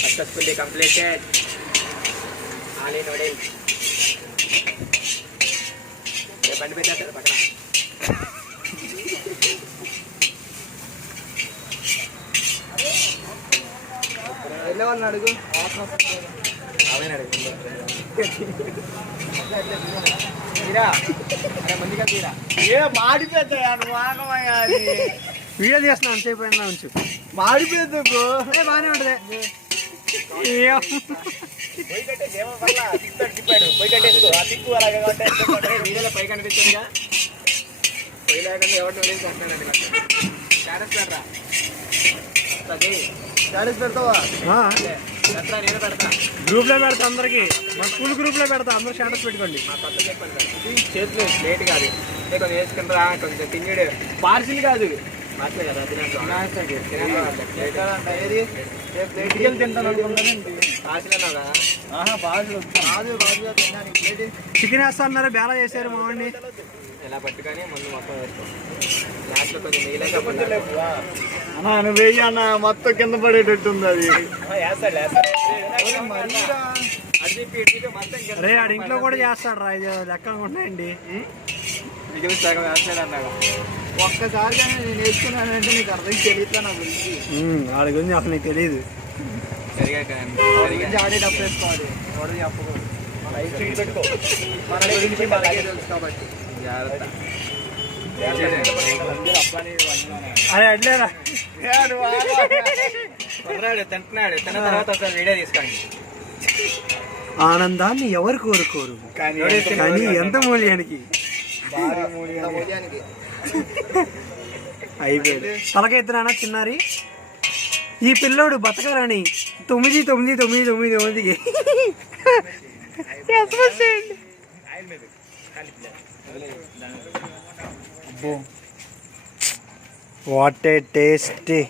Successfully completed Ali noodles. బండి పెట్టేస్తారు పక్కన. వెళ్ళే వాళ్ళని అడుగు, తీరా మంచిగా తీరా. ఏ మాడిపోతాయా నువ్వు? వీడియో చేస్తున్నా అంతసేపు అయినా ఉంచు. మాడిపోద్దు బ్రో. బాగానే ఉంటుంది. వీడియోలో పై కనిపిస్తుందిగా, పొయ్యి లేకుండా ఎవరిని వదిలించుకుంటున్నానండి. స్టాటస్ పెట్టరా, స్టాటస్ పెడతావా? పెడతా, నేను పెడతా. గ్రూప్ లో పెడతా అందరికి, మా స్కూల్ గ్రూప్ లో పెడతా, అందరూ స్టేటస్ పెట్టుకోండి. మా కొత్త చెప్పండి, ఇది చేతులు లేట్ కాదు, కొంచెం వేసుకుంటారా, కొంచెం తిండి పార్సిల్ కాదు, పార్సిల్ కదా తింటాను అనుకుంటానండి. పార్సిల్ అన్నావు కదా. చికెన్ వేస్తా అన్నారు, బేలా చేశారు మా వాడిని. ఇలా పట్టుకొని ముందు మొత్తం వేస్తాం, లాస్ట్లో కొంచెం మిగిలేక నువ్వు వెయ్యి అన్న, మొత్తం కింద పడేటట్టుంది అది. అరే ఆడు ఇంట్లో కూడా చేస్తాడు రా, ఇది లెక్క అనుకుంటున్నాయండి. మిగిలిన సగం వేస్తాడు అన్నాడు. ఒక్కసారి కానీ నేను నేర్చుకున్నానంటే నీకు అర్థం తెలియట్లా నా గురించి. వాడి గురించి అసలు నీకు తెలియదు. ఆడేటప్పుడు వేసుకోవాలి, ఎవరు చెప్పకూడదు. పెట్టుకో, మన గురించి బాగా తెలుసు కాబట్టి జాగ్రత్త. అరే అట్లేరా, తింటున్నాడు, తిన్న తర్వాత ఒకసారి వీడియో తీసుకోండి. ఆనందాన్ని ఎవరు కోరుకోరు, కానీ ఎంత మూల్యానికి. అయిపోయింది. తలకెత్తినా చిన్నారి, ఈ పిల్లోడు బతకాలని 99999 వాట్ ఏ టేస్టీ.